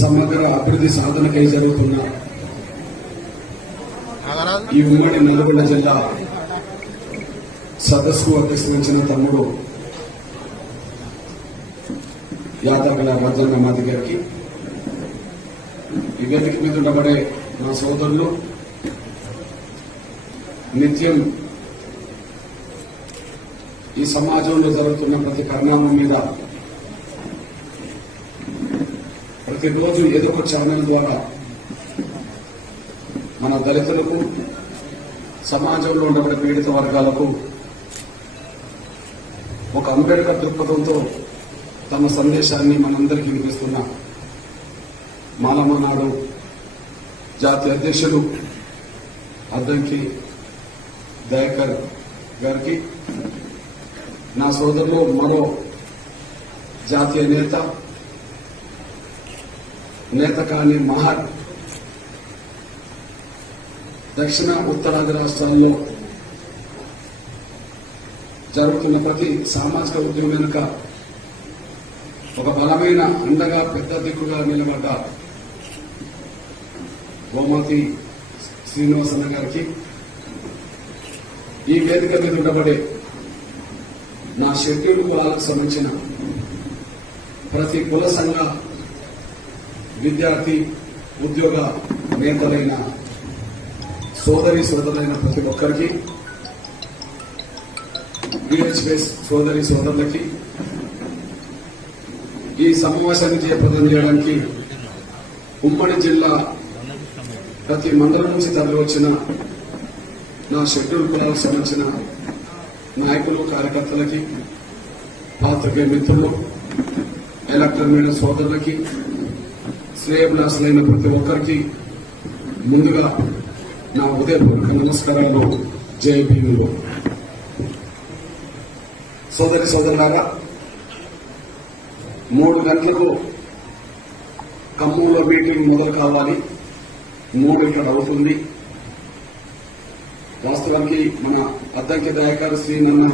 సమగ్ర అభివృద్ధి సాధనకై జరుగుతున్న ఈ ఉమ్మడి నల్గొండ జిల్లా సదస్సుకు అధ్యక్షించిన తమ్ముడు యాదగిరి రాజన్న మాది గారికి, ఈ వేదిక మీద ఉండబడే నా సోదరులు, నిత్యం ఈ సమాజంలో జరుగుతున్న ప్రతి పరిణామం మీద ప్రతిరోజు ఏదో ఒక ఛానల్ ద్వారా మన దళితులకు, సమాజంలో ఉండబడే పీడిత వర్గాలకు ఒక అంబేద్కర్ దృక్పథంతో తమ సందేశాన్ని మనందరికీ వినిపిస్తున్న మాలమనాడు జాతీయ అధ్యక్షుడు అద్దంకి దయాకర్ గారికి, నా సోదరులు మరో జాతీయ నేత కాని మహర్ దక్షిణ ఉత్తరాది రాష్ట్రాల్లో జరుగుతున్న ప్రతి సామాజిక ఉద్యమం వెనుక ఒక బలమైన అండగా పెద్ద దిక్కుగా నిలబడ్డ గోమతి శ్రీనివాసన్న గారికి, ఈ వేదిక మీద ఉండబడే నా షెడ్యూల్ కులాలకు సంబంధించిన ప్రతి కుల సంఘ విద్యార్థి ఉద్యోగ నేతలైన సోదరులైన ప్రతి ఒక్కరికి, విహెచ్ఎస్ సోదరులకి ఈ సమావేశాన్ని జయప్రదం చేయడానికి ఉమ్మడి జిల్లా ప్రతి మండలం నుంచి తరలి వచ్చిన నా షెడ్యూల్ కులాలకు సంబంధించిన నాయకులు, కార్యకర్తలకి, పాత్రికేయ మిత్రులు, ఎలక్ట్రల్ మీడియా సోదరులకి, శ్రేయభిలాసులైన ప్రతి ఒక్కరికి ముందుగా నా ఉదయపూర్వక నమస్కారాలు. జై భీములు. సోదరులారా, 3 గంటలకు ఖమ్మంలో మీటింగ్ మొదలు కావాలి. 3 ఇక్కడ అవుతుంది. వాస్తవానికి మన అద్దంకి దయాకర్ శ్రీనన్న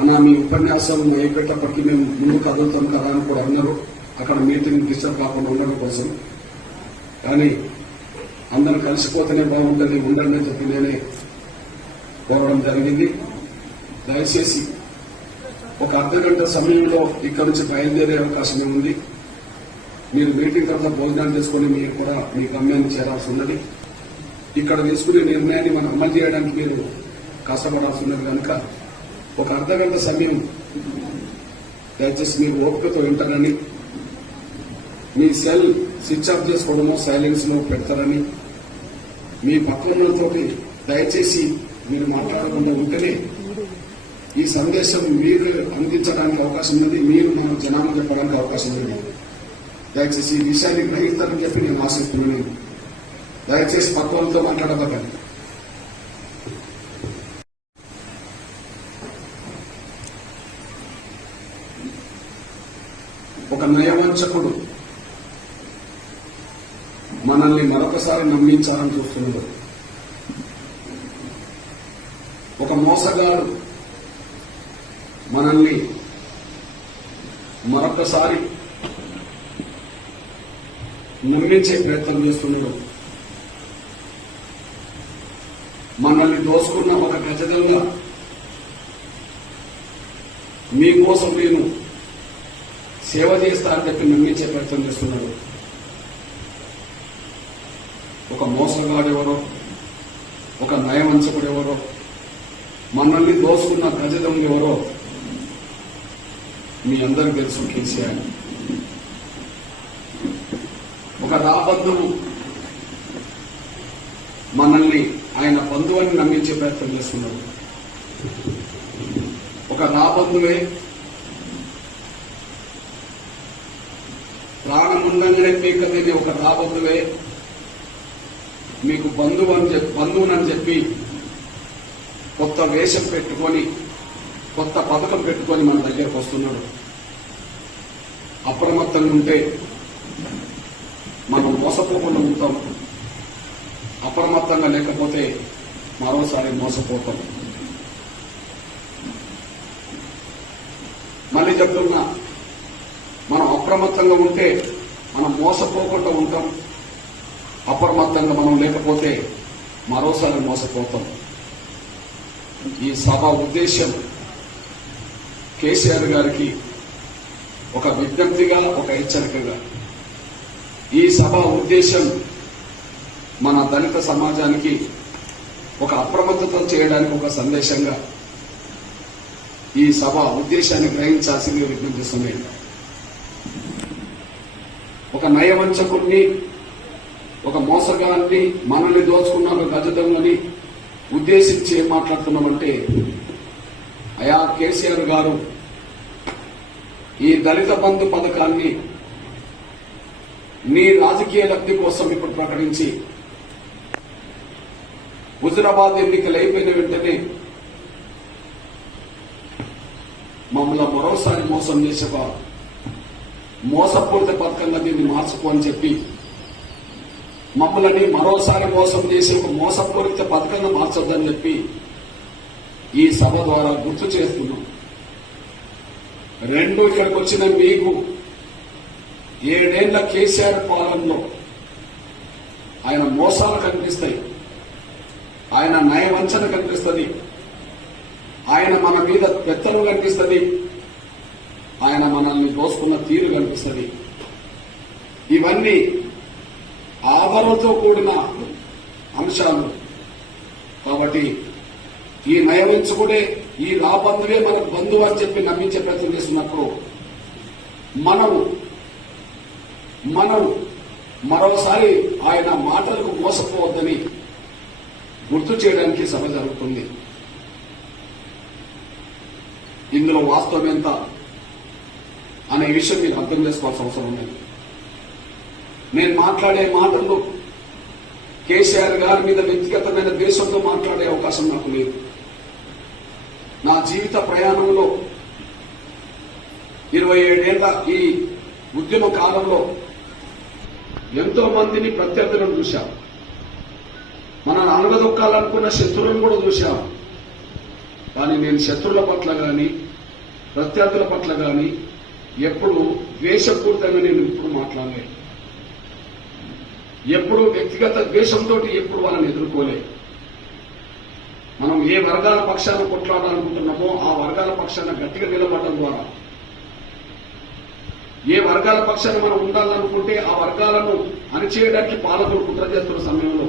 అన్న మీ ఉపన్యాసం అయిపోయేటప్పటికీ మేము ముందు కదులుతాం కదా అని కూడా అన్నారు. అక్కడ మీటింగ్ డిస్టర్బ్ కాకుండా ఉండడం కోసం. కానీ అందరూ కలిసిపోతేనే బాగుంటుంది, ఉండండి అని చెప్పి నేనే కోరడం జరిగింది. దయచేసి ఒక అర్ధగంట సమయంలో ఇక్కడ నుంచి బయలుదేరే అవకాశం ఉంది. మీరు మీటింగ్ తర్వాత భోజనాలు చేసుకుని మీరు కూడా మీ గమ్యాన్ని చేరాల్సి ఉన్నది. ఇక్కడ తీసుకునే నిర్ణయాన్ని మనం అమలు చేయడానికి మీరు కష్టపడాల్సి ఉన్నది కనుక ఒక అర్ధగంట సమయం దయచేసి మీరు ఓపికతో వింటారని, మీ సెల్ స్విచ్ ఆఫ్ చేసుకోవడమో సైలెన్స్ లో పెడతారని, మీ పక్కనతో దయచేసి మీరు మాట్లాడకుండా ఉంటేనే ఈ సందేశం మీరు అందించడానికి అవకాశం ఉన్నది, మీరు మన జనాభా చెప్పడానికి అవకాశం ఉంది. దయచేసి ఈ విషయాన్ని గ్రహిస్తారని చెప్పి నేను ఆశిస్తున్నాను. దయచేసి పక్క వాళ్ళతో మాట్లాడబోకండి. ఒక నయవంచకుడు మనల్ని మరొకసారి నమ్మించాలని చూస్తున్నాడు. ఒక మోసగాడు మనల్ని మరొకసారి నమ్మించే ప్రయత్నం చేస్తున్నాడు. మనల్ని దోసుకున్న ఒక గజదొంగ మీకోసం నేను సేవ చేస్తా అని చెప్పి నమ్మించే ప్రయత్నం చేస్తున్నాడు. ఒక మోసగాడెవరో, ఒక నయవంచకుడెవరో, మనల్ని దోసుకున్న గజదొంగ ఎవరో మీ అందరికీ తెలుసు. కేసీఆర్ ఒక రాబంధువు మనల్ని ఆయన బంధువుని నమ్మించే ప్రయత్నం చేస్తున్నాడు. ఒక రాబంధువే ప్రాణముందంగానే పీకలేని ఒక రాబంధువే మీకు బంధువునని చెప్పి కొత్త వేషం పెట్టుకొని, కొత్త పథకం పెట్టుకొని మన దగ్గరకు వస్తున్నాడు. అప్రమత్తంగా ఉంటే మనం మోసపోకుండా ఉంటాం. అప్రమత్తంగా లేకపోతే మరోసారి మోసపోతాం. మళ్ళీ చెప్తున్నా, మనం అప్రమత్తంగా ఉంటే మనం మోసపోకుండా ఉంటాం. అప్రమత్తంగా మనం లేకపోతే మరోసారి మోసపోతాం. ఈ సభ ఉద్దేశం కేసీఆర్ గారికి ఒక విజ్ఞప్తిగా, ఒక హెచ్చరికగా, ఈ సభ ఉద్దేశం మన దళిత సమాజానికి ఒక అప్రమత్తత చేయడానికి ఒక సందేశంగా ఈ సభ ఉద్దేశాన్ని గ్రహించాల్సిందిగా విజ్ఞప్తి చేస్తున్నాయి. ఒక నయవంచకుణ్ణి, ఒక మోసగాన్ని, మనల్ని దోచుకున్న ఒక గజదొంగని ఉద్దేశించి ఏం మాట్లాడుతున్నామంటే, అయా కేసీఆర్ గారు ఈ దళిత బంధు పథకాన్ని నీ రాజకీయ లబ్ధి కోసం ఇప్పుడు ప్రకటించి హుజురాబాద్ ఎన్నికలు అయిపోయిన వెంటనే మమ్మల్ని మరోసారి మోసం చేసే మోసపూరిత పథకంగా దీన్ని మార్చుకో అని చెప్పి మమ్మల్ని మరోసారి మోసం చేసి ఒక మోసపూరిత పథకంగా మార్చొద్దని చెప్పి ఈ సభ ద్వారా గుర్తు చేస్తున్నాం. రెండు, ఇక్కడికి వచ్చిన మీకు 7 ఏళ్ల కేసీఆర్ పాలనలో ఆయన మోసాలు కనిపిస్తాయి, ఆయన నయవంచన కనిపిస్తుంది, ఆయన మన మీద పెత్తనం కనిపిస్తుంది, ఆయన మనల్ని దోసుకున్న తీరు కనిపిస్తుంది. ఇవన్నీ ఆధారంతో కూడిన అంశాలు. కాబట్టి ఈ నయవంచుకుడే, ఈ రాబంధువే మనకు బంధువు అని చెప్పి నమ్మించే ప్రయత్నం చేస్తున్నప్పుడు మనం మరోసారి ఆయన మాటలకు మోసపోవద్దని గుర్తు చేయడానికి సభ జరుగుతుంది. ఇందులో వాస్తవం ఎంత అనే విషయం మీరు అర్థం చేసుకోవాల్సిన అవసరం ఉంది. నేను మాట్లాడే మాటలు కేసీఆర్ గారి మీద వ్యక్తిగతమైన ద్వేషంతో మాట్లాడే అవకాశం నాకు లేదు. నా జీవిత ప్రయాణంలో 27 ఏళ్ల ఈ ఉద్యమ కాలంలో ఎంతో మందిని ప్రత్యర్థులను చూశాం. మనల్ని అణగదొక్కాలనుకున్న శత్రువులను కూడా చూశాం. కానీ నేను శత్రువుల పట్ల గాని ప్రత్యర్థుల పట్ల గాని ఎప్పుడు ద్వేషపూరితంగా నేను ఇప్పుడు మాట్లాడలేదు. ఎప్పుడు వ్యక్తిగత ద్వేషంతో ఎప్పుడు వాళ్ళని ఎదుర్కోలే. మనం ఏ వర్గాల పక్షాన కొట్లాడాలనుకుంటున్నామో ఆ వర్గాల పక్షాన గట్టిగా నిలబడడం ద్వారా, ఏ వర్గాల పక్షాన మనం ఉండాలనుకుంటే ఆ వర్గాలను అణిచేయడానికి పాలకులు కుట్ర చేస్తున్న సమయంలో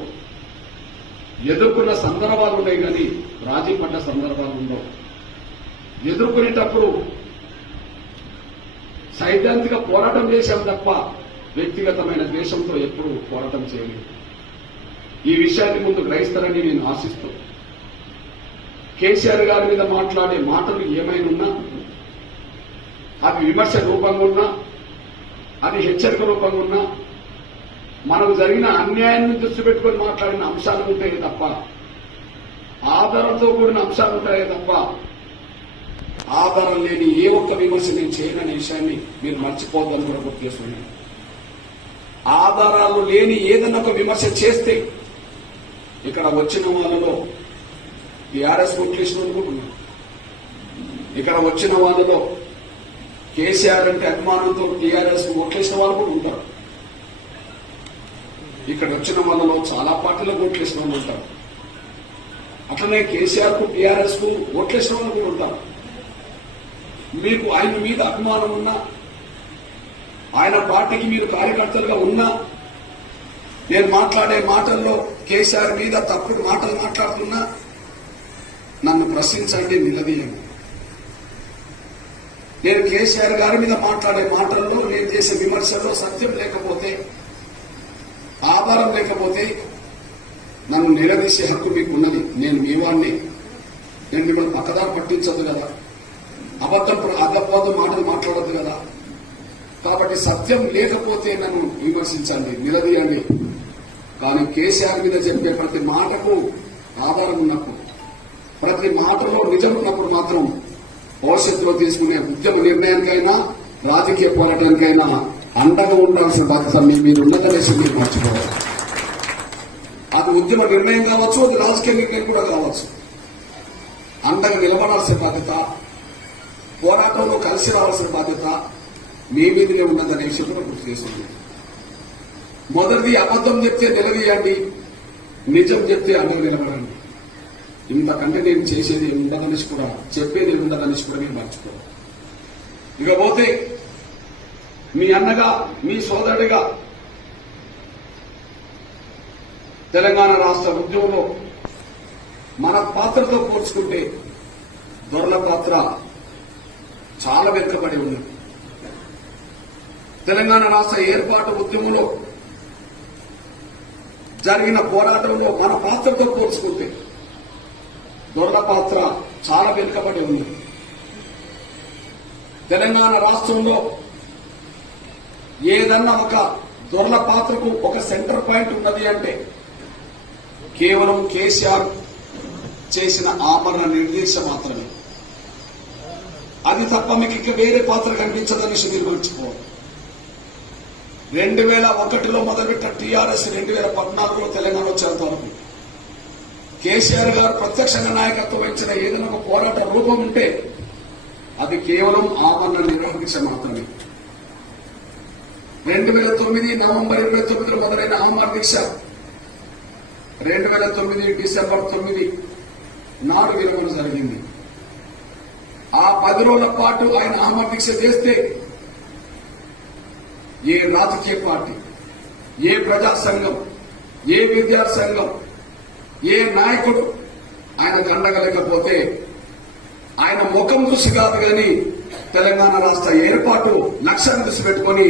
ఎదుర్కొన్న సందర్భాలు ఉన్నాయి, కానీ రాజీ పడ్డ సందర్భాలు ఉండవు. ఎదుర్కొనేటప్పుడు సైద్ధాంతిక పోరాటం చేశాం తప్ప వ్యక్తిగతమైన ద్వేషంతో ఎప్పుడు పోరాటం చేయలేదు. ఈ విషయాన్ని ముందు గ్రహిస్తారని నేను ఆశిస్తూ, కేసీఆర్ గారి మీద మాట్లాడే మాటలు ఏమైనా ఉన్నా, అది విమర్శ రూపంగా ఉన్నా, అది హెచ్చరిక రూపంగా ఉన్నా, మనకు జరిగిన అన్యాయాన్ని దృష్టి పెట్టుకొని మాట్లాడిన అంశాలు ఉంటాయి తప్ప, ఆధారంతో కూడిన అంశాలు ఉంటాయి తప్ప, ఆధారం లేని ఏ ఒక్క విమర్శ నేను చేయననే విషయాన్ని మీరు మర్చిపోద్దని కూడా గుర్తు చేస్తున్నాను. ఆధారాలు లేని ఏదైనా ఒక విమర్శ చేస్తే ఇక్కడ వచ్చిన వాళ్ళలో టీఆర్ఎస్ ఓట్లేసిన అనుకుంటున్నాను. ఇక్కడ వచ్చిన వాళ్ళలో కేసీఆర్ అంటే అభిమానంతో టీఆర్ఎస్ ఓట్లేసిన వాళ్ళు కూడా ఉంటారు. ఇక్కడ వచ్చిన వాళ్ళలో చాలా పార్టీలకు ఓట్లేసిన వాళ్ళు ఉంటారు. అట్లనే కేసీఆర్ కు టీఆర్ఎస్ కు ఓట్లేసిన వాళ్ళు కూడా ఉంటారు. మీకు ఆయన మీద అభిమానం ఉన్నా, ఆయన పార్టీకి మీరు కార్యకర్తలుగా ఉన్నా, నేను మాట్లాడే మాటల్లో కేసీఆర్ మీద తప్పుడు మాటలు మాట్లాడుతున్నా నన్ను ప్రశ్నించండి, నిలదీయండి. నేను కేసీఆర్ గారి మీద మాట్లాడే మాటల్లో, నేను చేసే విమర్శల్లో సత్యం లేకపోతే, ఆధారం లేకపోతే నన్ను నిలదీసే హక్కు మీకు ఉన్నది. నేను మీ వాడిని. నేను మిమ్మల్ని పక్కదారి పట్టించదు కదా, అబద్ధం మాటలు మాట్లాడద్దు కదా. కాబట్టి సత్యం లేకపోతే నన్ను విమర్శించండి, నిలదీయండి. కానీ కేసీఆర్ మీద చెప్పే ప్రతి మాటకు ఆధారం ఉన్నప్పుడు, ప్రతి మాటలో నిజం ఉన్నప్పుడు మాత్రం భవిష్యత్తులో తీసుకునే ఉద్యమ నిర్ణయానికైనా రాజకీయ పోరాటానికైనా అండగా ఉండాల్సిన బాధ్యత మీ మీద ఉన్నదనేసి మీరు మర్చిపోవాలి. అది ఉద్యమ నిర్ణయం కావచ్చు, అది రాజకీయ నిర్ణయం కూడా కావచ్చు. అండగా నిలబడాల్సిన బాధ్యత, పోరాటంలో కలిసి రావాల్సిన బాధ్యత మీ మీదనే ఉన్నదనే విషయం కూడా గుర్తు చేస్తుంది. మొదటిది అబద్ధం చెప్తే నిలదీయండి, నిజం చెప్తే అండగా నిలబడండి. ఇంతకంటే నేను చేసేది ఉండదనేసి కూడా, చెప్పేది ఉండదనేసి కూడా మీరు మర్చిపోవాలి. ఇకపోతే మీ అన్నగా, మీ సోదరుడిగా తెలంగాణ రాష్ట్ర ఉద్యమంలో మన పాత్రతో పోల్చుకుంటే దొరల పాత్ర చాలా వెనుకబడి ఉంది. తెలంగాణ రాష్ట్ర ఏర్పాటు ఉద్యమంలో జరిగిన పోరాటంలో మన పాత్రతో పోల్చుకుంటే దొరల పాత్ర చాలా వెనుకబడి ఉంది. తెలంగాణ రాష్ట్రంలో ఏదన్నా ఒక దొరల పాత్రకు ఒక సెంటర్ పాయింట్ ఉన్నది అంటే కేవలం కేసీఆర్ చేసిన ఆమరణ నిర్దేశం మాత్రమే. అది తప్ప మీకు ఇక వేరే పాత్ర కనిపించదని మీరు మర్చిపోవాలి. 2001లో మొదలుపెట్టిన టీఆర్ఎస్ 2014లో తెలంగాణ వచ్చేంత వరకు కేసీఆర్ గారు ప్రత్యక్షంగా నాయకత్వం వహించిన ఏదైనా ఒక పోరాట రూపం ఉంటే అది కేవలం ఆమరణ నిర్వహించ మాత్రమే. 2009 నవంబర్ 29లో మొదలైన ఆమరణ దీక్ష 2009 డిసెంబర్ 9 నాడు విరమణ జరిగింది. ఆ 10 రోజుల పాటు ఆయన ఆమరణ దీక్ష చేస్తే ఏ రాజకీయ పార్టీ, ఏ ప్రజా సంఘం, ఏ విద్యార్థి సంఘం, ఏ నాయకుడు ఆయనకు అండగలేకపోతే ఆయన ముఖం దృష్టి కాదు కానీ తెలంగాణ రాష్ట్ర ఏర్పాటు లక్ష్యాన్ని దృష్టి పెట్టుకుని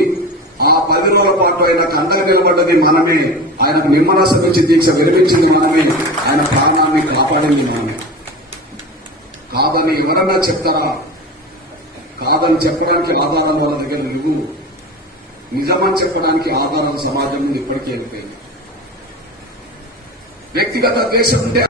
ఆ 10 రోజుల పాటు ఆయనకు అండగా నిలబడ్డది మనమే. ఆయనకు నిమ్మరసం నుంచి దీక్ష విరమించింది మనమే. ఆయన ప్రాణాన్ని కాపాడింది మనమే. కాదని ఎవరన్నా చెప్తారా? కాదని చెప్పడానికి ఆధారాలు వాళ్ళ దగ్గర లేవు. నిజమని చెప్పడానికి ఆధారాలు సమాజం ముందు ఇప్పటికీ వెళ్ళిపోయింది. వ్యక్తిగత ద్వేషం ఉంటే